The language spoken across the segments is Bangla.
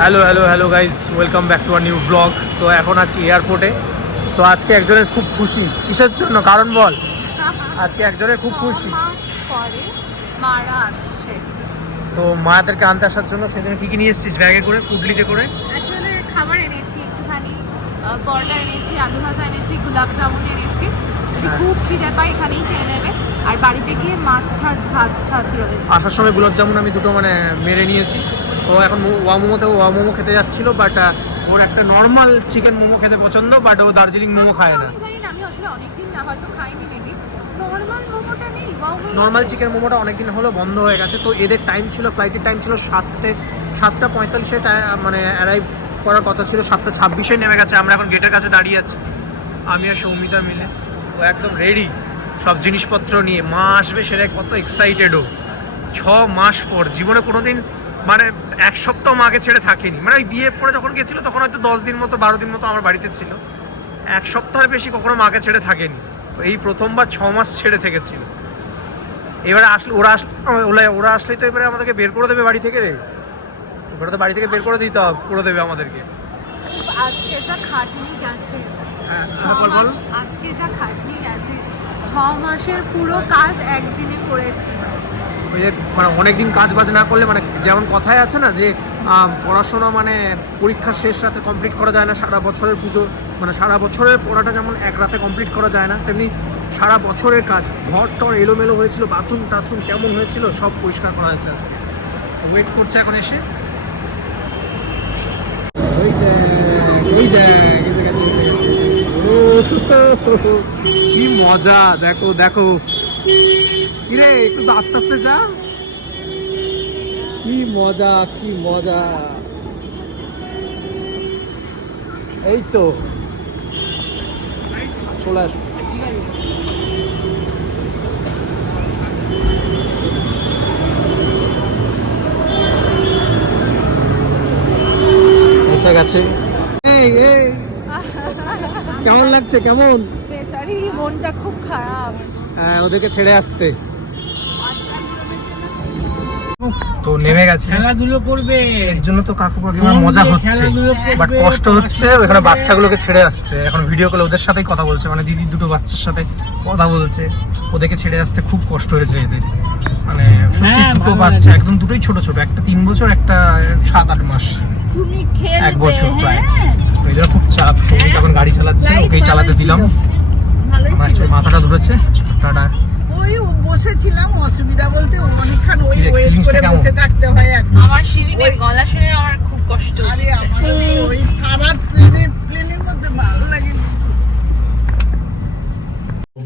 Hello hello hello guys welcome back to our new blog তো এখন আছি এয়ারপোর্টে তো আজকে একজনের খুব খুশি। কিসের জন্য? কারণ বল। আজকে একজনের খুব খুশি। মারা আসছে। তো মায়াদেরকে আনতে আসার জন্য সেজন্য কি কি নিয়ে এসেছিস? ব্যাগে করে? পুডলিতে করে? আসলে খাবার এনেছি একটুখানি পরোটা এনেছি আলু ভাজা এনেছি গোলাপ জামুন এনেছি। যদি হ্যাঁ। খুব খিদে পায় এখানেই খেয়ে নেবে। আর বাড়িতে গিয়ে মাছ টাছ ভাত ভাত রয়েছে। আসার সময় গোলাপ জামুন আমি দুটো মানে মেরে নিয়েছি। ও এখন ওয়া মোমোতে ওয়া মোমো খেতে যাচ্ছিল বাট ওর একটা নর্মাল চিকেন মোমো খেতে পছন্দ বাট ও দার্জিলিং মোমো খায় না। আমি জানি না আমি আসলে অনেকদিন না হয়তো খাইনি মেবি নর্মাল মোমোটা নেই নর্মাল চিকেন মোমোটা অনেকদিন হলো বন্ধ হয়ে গেছে তো এদের টাইম ছিল ফ্লাইটের টাইম ছিল সাতটে সাতটা পঁয়তাল্লিশে মানে অ্যারাইভ করার কথা ছিল সাতটা ছাব্বিশে নেমে গেছে আমরা এখন গেটের কাছে দাঁড়িয়ে আছি। আমি আর সৌমিতা মিলে ও একদম রেডি সব জিনিসপত্র নিয়ে। মা আসবে সেটা কত এক্সাইটেড ও। ছ মাস পর জীবনে কোনোদিন মানে এক সপ্তাহ মাকে ছেড়ে থাকেনি। মানে ওই বিয়ে পরে যখন গেছিল তখন হয়তো দশ দিন মতো বারো দিন মতো আমার বাড়িতে ছিল। এক সপ্তাহের বেশি কখনো মাকে ছেড়ে থাকেনি। তো এই প্রথমবার ছ মাস ছেড়ে থেকেছিল। এবারে আসলে ওরা আসলে ওরা আসলেই তো এবারে আমাদেরকে বের করে দেবে বাড়ি থেকে রে। ওরা তো বাড়ি থেকে বের করে দিতে হবে করে দেবে আমাদেরকে। আজকে যা খাটনি গেছে। হ্যাঁ আজকে যা খাটনি গেছে। ছ মাসের পুরো কাজ একদিনে করেছি। ওই যে মানে অনেকদিন কাজ বাজ না করলে মানে যেমন কথায় আছে না যে পড়াশোনা মানে পরীক্ষার শেষ রাতে কমপ্লিট করা যায় না, সারা বছরের পুজো মানে সারা বছরের পড়াটা যেমন এক রাতে কমপ্লিট করা যায় না, তেমনি সারা বছরের কাজ, ঘর টর এলোমেলো হয়েছিল বাথরুম টাথরুম কেমন হয়েছিল, সব পরিষ্কার করা হয়েছে আজকে। ওয়েট করছে এখন এসে। কি মজা, দেখো দেখো। কিরে একটু তো আস্তে আস্তে যা। কি মজা কি মজা। এই তো। চলে আসো। এসে গেছে। এই এই। কেমন লাগছে? কেমন? মনটা খুব খারাপ। হ্যাঁ, ওদেরকে ছেড়ে আসতে। তো নেমে গেছে। খেলাধুলো করবে। এর জন্য তো কাকু কাকিমার মজা হচ্ছে। বাট কষ্ট হচ্ছে ওখানে বাচ্চাগুলোকে ছেড়ে আসতে। এখন ভিডিও কলে ওদের সাথেই কথা বলছে মানে দিদি দুটো বাচ্চার সাথে কথা বলছে। ওদেরকে ছেড়ে আসতে খুব কষ্ট হয়েছে এদের। মানে সত্যি হ্যাঁ, দুটো বাচ্চা একদম দুটোই ছোট ছোট একটা তিন বছর একটা সাত আট মাস। তুমি খেলবে এক বছর প্রায়। হ্যাঁ তো এদের খুব চাপ। এখন গাড়ি চালাচ্ছে ওকেই চালাতে দিলাম। মাথাটা ধরেছে। টাটা। বসেছিলাম অসুবিধা বলতে অনেকক্ষণ ওই ওয়েট করে বসে থাকতে হয় আর আমার শিবিনে গলা শুনে আমার খুব কষ্ট আরে আমার ওই সারা প্লেনে প্লেনের মধ্যে ভালো লাগে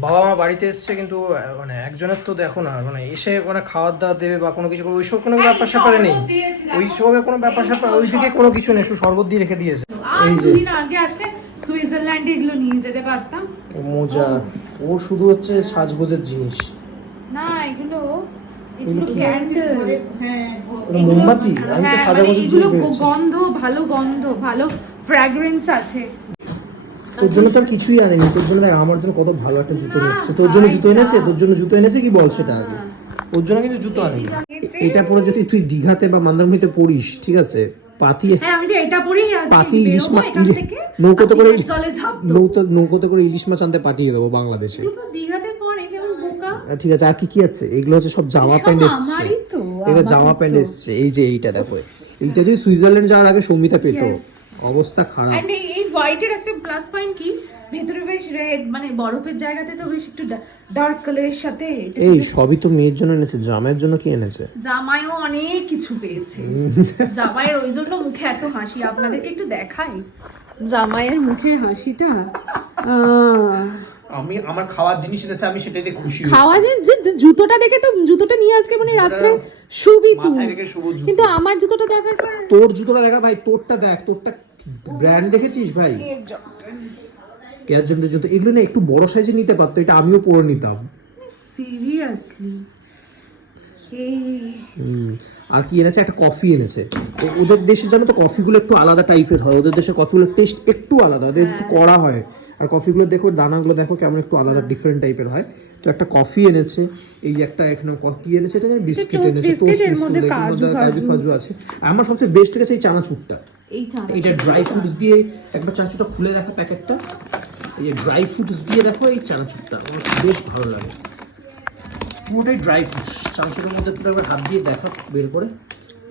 বাবা মা বাড়িতে এসছে কিন্তু মানে একজনের তো দেখো না মানে এসে মানে খাওয়ার দাওয়া দেবে বা কোনো কিছু করবে ওইসব কোনো ব্যাপার স্যাপারে নেই। ওই সবে কোনো ব্যাপার স্যাপার ওইদিকে কোনো কিছু নেই শুধু শরবত দিয়ে রেখে দিয়েছে। এই যে। আগে আসলে সুইজারল্যান্ডে এগুলো নিয়ে যেতে পারতাম। মোজা। ও শুধু হচ্ছে সাজগোজের জিনিস না এগুলো এগুলো এগুলো কি? ক্যান্ডেল হ্যাঁ ওটা মোমবাতি? আমি তো হ্যাঁ মানে এগুলো গন্ধ ভালো গন্ধ ভালো ফ্র্যাগ্রেন্স আছে। তোর জন্য তো আর কিছুই আনেনি। তোর জন্য দেখ আমার জন্য কত ভালো একটা জুতো না, এনেছে। তোর জন্য জুতো এনেছে? তোর জন্য জুতো এনেছে কি বল সেটা আগে? ওর জন্য কিন্তু জুতো আনেনি। এটা পরে যদি তুই দীঘাতে বা মন্দারমণিতে পড়িস ঠিক আছে? পাতি হ্যাঁ আমি যে এটা পরেই আজকে পাতি ইলিশ মাছ নৌকোতে করে নৌকোতে করে ইলিশ মাছ আনতে পাঠিয়ে দেবো বাংলাদেশে এগুলো তো দীঘাতে পরে কেমন বোকা আহ, ঠিক আছে আর কি কি আছে? এগুলো হচ্ছে সব জামা প্যান্ট এসছে। এবার জামা প্যান্ট। এসছে। এই যে এইটা দেখো। এইটা যদি সুইজারল্যান্ড যাওয়ার আগে সৌমিতা পেত। অবস্থা খারাপ। এন্ড এই হোয়াইটের একটা প্লাস পয়েন্ট কি? ভেতরে বেশ রেড মানে বরফের জায়গাতে তো বেশ একটু ডার্ক কালারের সাথে এই সবই তো মেয়ের জন্য এনেছে জামাইয়ের জন্য কি এনেছে? জামাইও অনেক কিছু পেয়েছে। জামাইয়ের ওই জন্য মুখে এত হাসি। আপনাদেরকে একটু দেখাই। জামাইয়ের মুখের হাসিটা আহ, আমি আমার খাওয়ার জিনিস এনেছে আমি সেটাতে খুশি খাওয়া জুতোটা দেখে তো জুতোটা নিয়ে আজকে মানে রাত্রে শুবি তুই। কিন্তু আমার জুতোটা দেখার পর তোর জুতোটা দেখা ভাই তোরটা দেখ তোরটা ব্র্যান্ড দেখেছিস ভাই? কেয়ার জন্য জুতো? এগুলো না একটু বড় সাইজে নিতে পারতো এটা আমিও পরে নিতাম। সিরিয়াসলি আর কি এনেছে? একটা কফি এনেছে। তো ওদের দেশে জানো তো কফিগুলো একটু আলাদা টাইপের হয় ওদের দেশে কফিগুলোর টেস্ট একটু আলাদা ওদের একটু কড়া হয়। আর কফিগুলো দেখো দানাগুলো দেখো কেমন একটু আলাদা ডিফারেন্ট টাইপের হয়। তো একটা কফি এনেছে এই যে একটা এখানে ক- এনেছে এটা বিস্কিট এনেছে biscuit, মধ্যে কাজু কাজু আছে। আমার সবচেয়ে বেস্ট লেগেছে এই চানাচুরটা। এই চানা এটা ড্রাই ফ্রুটস দিয়ে একবার চানাচুরটা খুলে দেখা প্যাকেটটা। এই ড্রাই ফ্রুটস দিয়ে দেখো এই চানাচুরটা আমার বেশ ভালো লাগে। পুরোটাই ড্রাই ফ্রুটস চানাচুরের মধ্যে পুরো একবার হাত দিয়ে দেখা বের করে।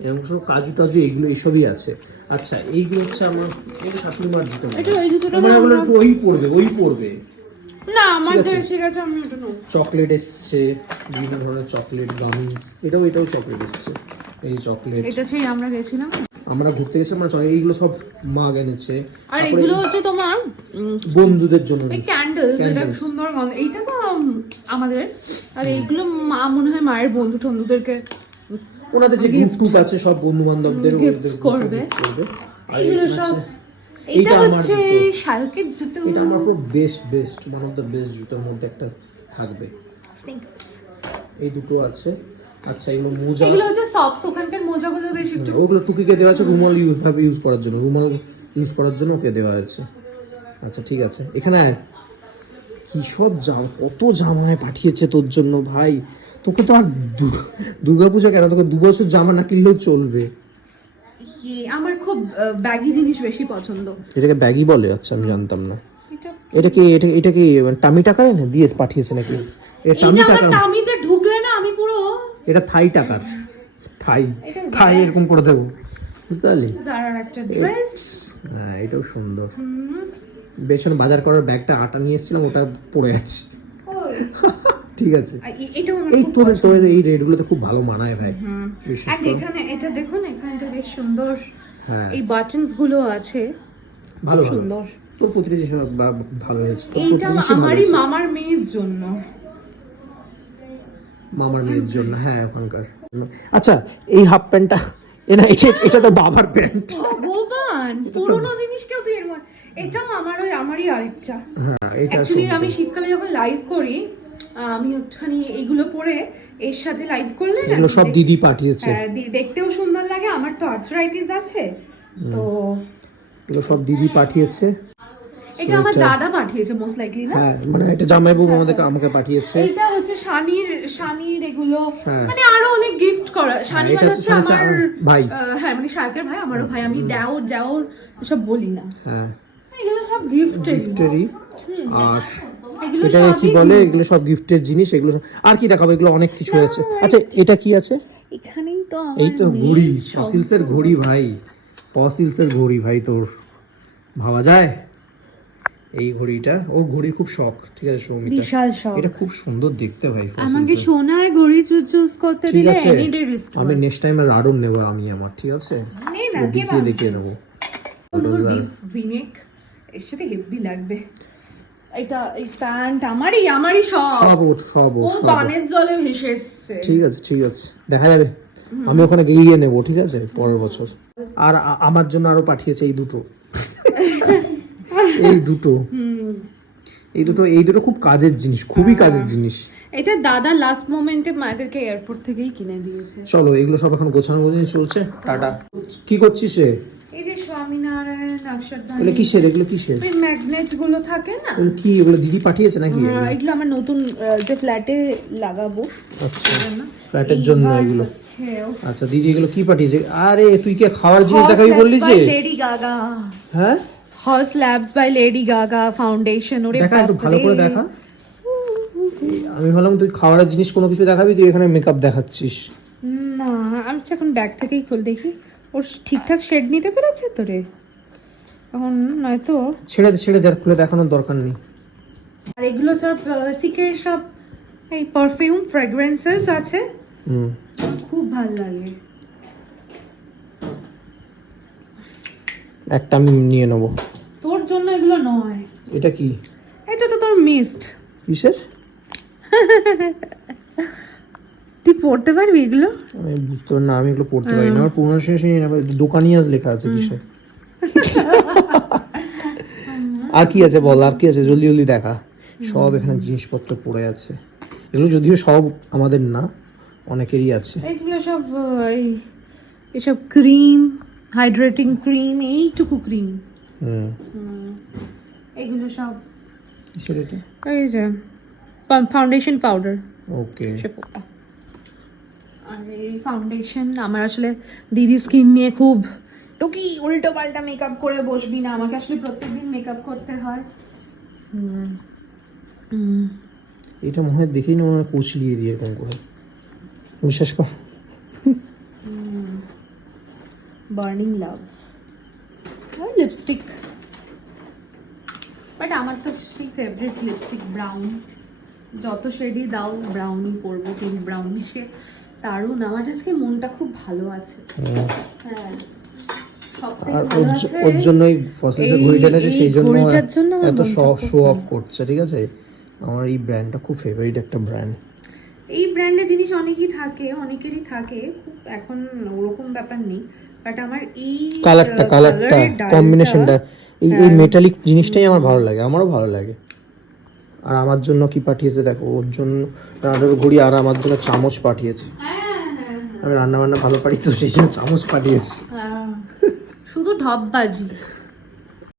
এরকম সব কাজু টাজু এইগুলো এইসবই আছে। আচ্ছা এইগুলো হচ্ছে আমার এগুলো শাশুড়ি মার জুতো এটা ওই জুতোটা এগুলো ওই পড়বে ওই না আমার ঠিক আছে। আমি ওটা নেব। চকলেট এসছে বিভিন্ন ধরনের চকলেট গামিজ এটাও এটাও চকলেট এসছে। এই চকলেট। এটা সেই আমরা গেছিলাম। আমরা ঘুরতে গেছিলাম মানে চকলেট এইগুলো সব মাগ এনেছে। আর এগুলো হচ্ছে তোমার বন্ধুদের জন্য ক্যান্ডেল যেটা সুন্দর গন্ধ এইটা তো আমাদের। আর এইগুলো মা মনে হয় মায়ের বন্ধু টন্ধুদেরকে ওনাদের যে গ্রুপ টুপ আছে সব বন্ধু বান্ধবদের করবে। এখানে সব এটা হচ্ছে শালকের জুতো। এটা আমার পুরো best best one of the best জুতোর মধ্যে একটা থাকবে। এই দুটো আছে। আচ্ছা এগুলো মোজা এগুলো হচ্ছে সক্স ওখানকার মোজাগুলো বেশ একটু ওগুলো টুকিকে দেওয়া আছে? রুমাল ইউজ ইউজ করার জন্য। রুমাল ইউজ করার জন্য ওকে দেওয়া আছে আচ্ছা ঠিক আছে। এখানে। কি সব জামা কত জামায় পাঠিয়েছে তোর জন্য ভাই? তোকে তো আর দুর্গাপূজা কেন? তোকে দু বছর জামা না কিনলেও চলবে। ইয়ে, আমার খুব ব্যাগি জিনিস বেশি পছন্দ। এটাকে ব্যাগই বলে আচ্ছা আমি জানতাম না। এটা কি এটা এটা কি টামি টাকার না দিয়ে পাঠিয়েছে নাকি? এটা টামি টাকার টামিতে ঢুকলে না আমি পুরো এটা থাই টাকার। থাই। থাই এরকম করে দেবো। বুঝতে পারলি? জারার একটা ড্রেস হ্যাঁ এটাও সুন্দর। পেছনে বাজার করার ব্যাগটা আটা নিয়ে এসেছিলাম ওটা পড়ে আছে। ঠিক আছে। এটাও আমার এই খুব তোর তোর এই খুব ভালো মানায় ভাই আর এখানে এটা দেখুন এখানটা বেশ সুন্দর হ্যাঁ। এই বাটনসগুলো আছে ভালো সুন্দর। তোর ভালো হয়েছে। এইটা আমারই মামার মেয়ের জন্য। মামার মেয়ের জন্য হ্যাঁ ওখানকার। আচ্ছা এই হাফ প্যান্টটা এ না এটা এটা তো বাবার প্যান্ট ভগবান! পুরোনো জিনিস কেউ দিয়ে এটাও আমার ওই আমারই আরেকটা। হ্যাঁ এটা অ্যাকচুয়ালি। আমি শীতকালে যখন লাইভ করি আমি একটুখানি এগুলো পরে এর সাথে লাইভ করলে না এগুলো সব দিদি পাঠিয়েছে। হ্যাঁ, দেখতেও সুন্দর লাগে আমার তো আর্থরাইটিস আছে তো এগুলো সব দিদি পাঠিয়েছে। এটা আমার দাদা পাঠিয়েছে মোস্ট লাইকলি না? হ্যাঁ মানে এটা জামাইবাবু আমাদেরকে আমাকে পাঠিয়েছে। এইটা হচ্ছে শানির শানির এগুলো। হ্যাঁ। মানে আরও অনেক গিফট করা শানি মানে হচ্ছে- এটা আমার ভাই। হ্যাঁ মানে শার্কের ভাই আমারও ভাই আমি দেওর দেওর সব বলি না। হ্যাঁ। এগুলো সব গিফট গিফটেরই আর এটা কি বলে? এগুলো সব গিফটের জিনিস এগুলো আর কি দেখাবো? এগুলো অনেক কিছু আছে আচ্ছা এটা কি আছে? এখানেই তো এই তো ঘড়ি। ফসিলসের ঘড়ি ভাই। ফসিলসের ঘড়ি ভাই তোর। ভাবা যায়? এই ঘড়িটা? ও ঘড়ির খুব শখ। ঠিক আছে সৌমিতা বিশাল শখ। এটা খুব সুন্দর দেখতে ভাই আমাকে সোনার ঘড়ি চুজ করতে দিলে এনি ডে রিস্ক আমি নেক্সট টাইম রাডন নেব আমি আমার ঠিক আছে? নে না কে দেখিয়ে নেব। ভিনেক এর সাথে হেভি লাগবে। এটা এই প্যান্ট আমারই আমারই সব। সব ওর সব ও জলে ভেসে এসছে। ঠিক আছে ঠিক আছে। দেখা যাবে। আমি ওখানে গিয়ে নেব ঠিক আছে? পরের বছর। আর আমার জন্য আরও পাঠিয়েছে এই দুটো। এই দুটো। এই দুটো এই দুটো খুব কাজের জিনিস খুবই কাজের জিনিস। এটা দাদা লাস্ট মোমেন্টে মায়েদেরকে এয়ারপোর্ট থেকেই কিনে দিয়েছে। চলো এগুলো সব এখন গোছানো গোছানো চলছে। টাটা। কি করছিস রে? এই যে স্বামীনারায়ণ এগুলো কিসের? এগুলো কিসের? ওই ম্যাগনেটগুলো থাকে না? কি? এগুলো দিদি পাঠিয়েছে নাকি? আহ, এগুলো আমার নতুন যে ফ্ল্যাটে লাগাবো। আচ্ছা ফ্ল্যাটের জন্য এগুলো। আচ্ছা দিদি এগুলো কি পাঠিয়েছে? আরে তুই কি খাওয়ার জিনিস দেখাবি বললি যে? লেডি গাগা হ্যাঁ? Haus Labs by Lady Gaga foundation ওরে দেখা একটু ভালো করে দেখা। আমি ভাবলাম তুই খাওয়ার জিনিস কোনো কিছু দেখাবি তুই এখানে মেকআপ দেখাচ্ছিস। না আমি এখন ব্যাগ থেকেই খুল দেখি। ওর ঠিকঠাক শেড নিতে পেরেছে তো রে? এখন নয়তো? ছেড়ে দে ছেড়ে দে আর খুলে দেখানোর দরকার নেই। আর এগুলো সব সিকের সব এই পারফিউম ফ্রেগ্রেন্সেস আছে? খুব ভালো লাগে। একটা আমি নিয়ে নেব। তোর জন্য এগুলো নয়। এটা কি? এটা তো তোর মিস্ট কিসের? তুই পড়তে পারবি এগুলো? আমি বুঝতে পারি না আমি এগুলো পড়তে পারি না। আমার প্রোনাউন্সিয়েশন দোকানিয়াজ লেখা আছে কিসে আর কি আছে বল আর কি আছে? জলদি জলদি দেখা। সব এখানে জিনিসপত্র পড়ে আছে। এগুলো যদিও সব আমাদের না অনেকেরই আছে। এইগুলো সব এসব ক্রিম হাইড্রেটিং ক্রিম এইটুকু ক্রিম। হুম। এগুলো সব। এই যে ফাউন্ডেশন পাউডার ওকে আর এই ফাউন্ডেশন আমার আসলে দিদি স্কিন নিয়ে খুব টুকি উল্টো পাল্টা মেকআপ করে বসবি না? আমাকে আসলে প্রত্যেকদিন মেকআপ করতে হয়। এটা মনে হয় দেখেই না মনে হয় কুচলিয়ে দিয়ে এরকম করে। বিশ্বাস কর। বার্নিং লাভ লিপস্টিক বাট আমার তো সেই ফেভারিট লিপস্টিক ব্রাউন যত শেডই দাও ব্রাউনই পরবো কিন্তু ব্রাউন মিশে দারুণ আমার আজকে মনটা খুব ভালো আছে। হ্যাঁ। সবথেকে আর ওর জন্যই ফসিলসের এই- ঘড়িটা এনেছে সেই জন্য এত শো অফ করছে ঠিক আছে? আমার এই ব্র্যান্ডটা খুব ফেভারিট একটা ব্র্যান্ড এই ব্র্যান্ডের জিনিস অনেকই থাকে অনেকেরই থাকে খুব এখন ওরকম ব্যাপার নেই বাট আমার এই কালারটা কালারটা কম্বিনেশনটা এই এই হ্যাঁ। মেটালিক জিনিসটাই আমার ভালো লাগে আমারও ভালো লাগে। আর আমার জন্য কি পাঠিয়েছে দেখো ওর জন্য রান্নার ঘড়ি আর আমার জন্য চামচ পাঠিয়েছে। হ্যাঁ, হ্যাঁ, আমি রান্না বান্না ভালো পারি তো সেই জন্য চামচ পাঠিয়েছি। ঢপবাজি